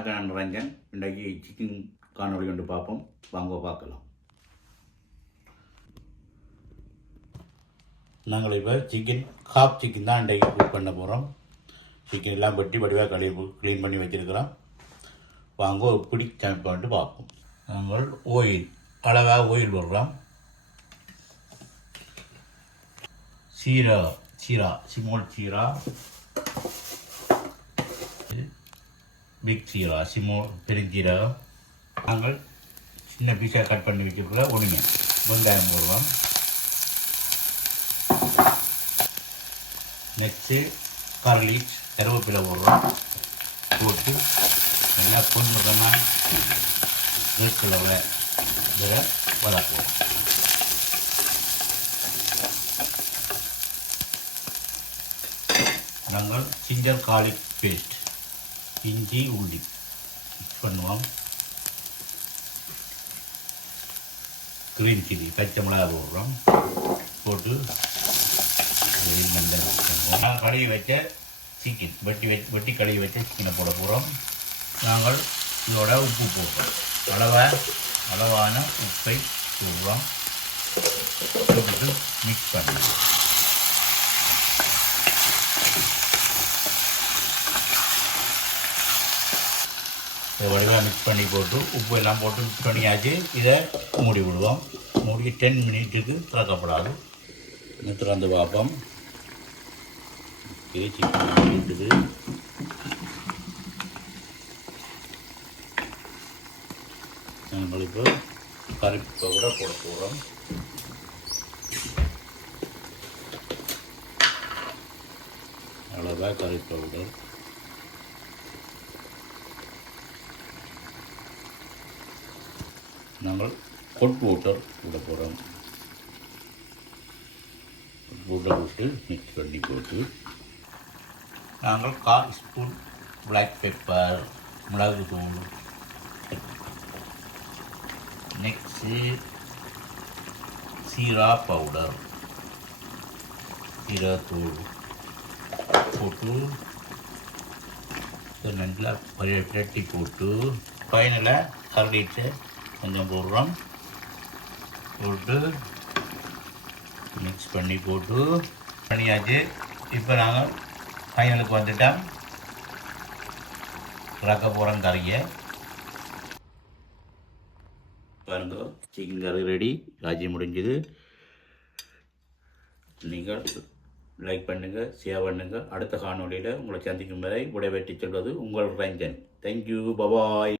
வணக்கம் நான் ரஞ்சன். இன்றைக்கு சிக்கன் காணொளி கொண்டு பார்ப்போம். வாங்க பார்க்கலாம். நாங்கள் இப்போ ஹாஃப் சிக்கன் தான் இன்றைக்கு குக் பண்ண போகிறோம். சிக்கன் எல்லாம் வெட்டி வடிவாக க்ளீன் பண்ணி வச்சுருக்கிறோம். வாங்க ஒரு பிடி சமைப்பான்ட்டு பார்ப்போம். நாங்கள் அளவாக ஆயில் போடுறோம். சீரா ஸ்மால் சீரா, பிக் சீரா பெருஞ்சீரகம். நாங்கள் சின்ன பீஸாக கட் பண்ணி வச்சுருக்கிற ஒன்றுங்க வெங்காயம் போடுவோம். நெக்ஸ்ட்டு கருவேப்பிலை போடுறோம். போட்டு நல்லா பொன்னிறமாக ரெட் கலரில் இதில் வதக்குவோம். நாங்கள் ஜிஞ்சர் கார்லிக் பேஸ்ட், இஞ்சி உள்ளி மிக்ஸ் பண்ணுவோம். க்ரீன் சில்லி பச்சை மிளகா போடுறோம். போட்டு பண்ணுவோம். கழுவி வச்ச சிக்கன் வெட்டி கழுவி வச்ச சிக்கனை போட போகிறோம். நாங்கள் இதோட உப்பு போடுறோம். அளவான உப்பை போடுறோம். போட்டு மிக்ஸ் பண்ணுவோம். இதை வடிவாக மிக்ஸ் பண்ணி போட்டு உப்பு எல்லாம் போட்டு மிக்ஸ் பண்ணியாச்சு. இதை மூடி விடுவோம். மூடி 10 மினிட்டுக்கு திறக்கப்படாது. திறந்து பார்ப்போம். சிக்கன் இருக்குது. நாங்கள் இப்போ கறி கூட போட போகிறோம். அளவாக கறி பவுடர், நாங்கள் ஹாட் வாட்டர் விட போகிறோம். வாட்டர் விட்டு மிக்ஸ் பண்ணி போட்டு நாங்கள் 1/4 ஸ்பூன் பிளாக் பெப்பர், மிளகு தூள், நெக்ஸ்ட்டு சீரா பவுடர், சீரகத்தூள் போட்டு நல்லா பிரட்டி போட்டு ஃபைனலாக கரடிட்டு கொஞ்சம் போடுறோம். போட்டு மிக்ஸ் பண்ணி பண்ணியாச்சு. இப்போ நாங்கள் ஃபைனலுக்கு வந்துட்டோம். இறக்க போகிறோம் கறியை. பாருங்க, சிக்கன் கறி ரெடி. காய்ச்சி முடிஞ்சது. நீங்கள் லைக் பண்ணுங்கள், ஷேர் பண்ணுங்கள். அடுத்த காணொலியில் உங்களை சந்திக்கும் வரை விடைபெற்று சொல்வது உங்கள் ரஞ்சன். Thank you, bye bye.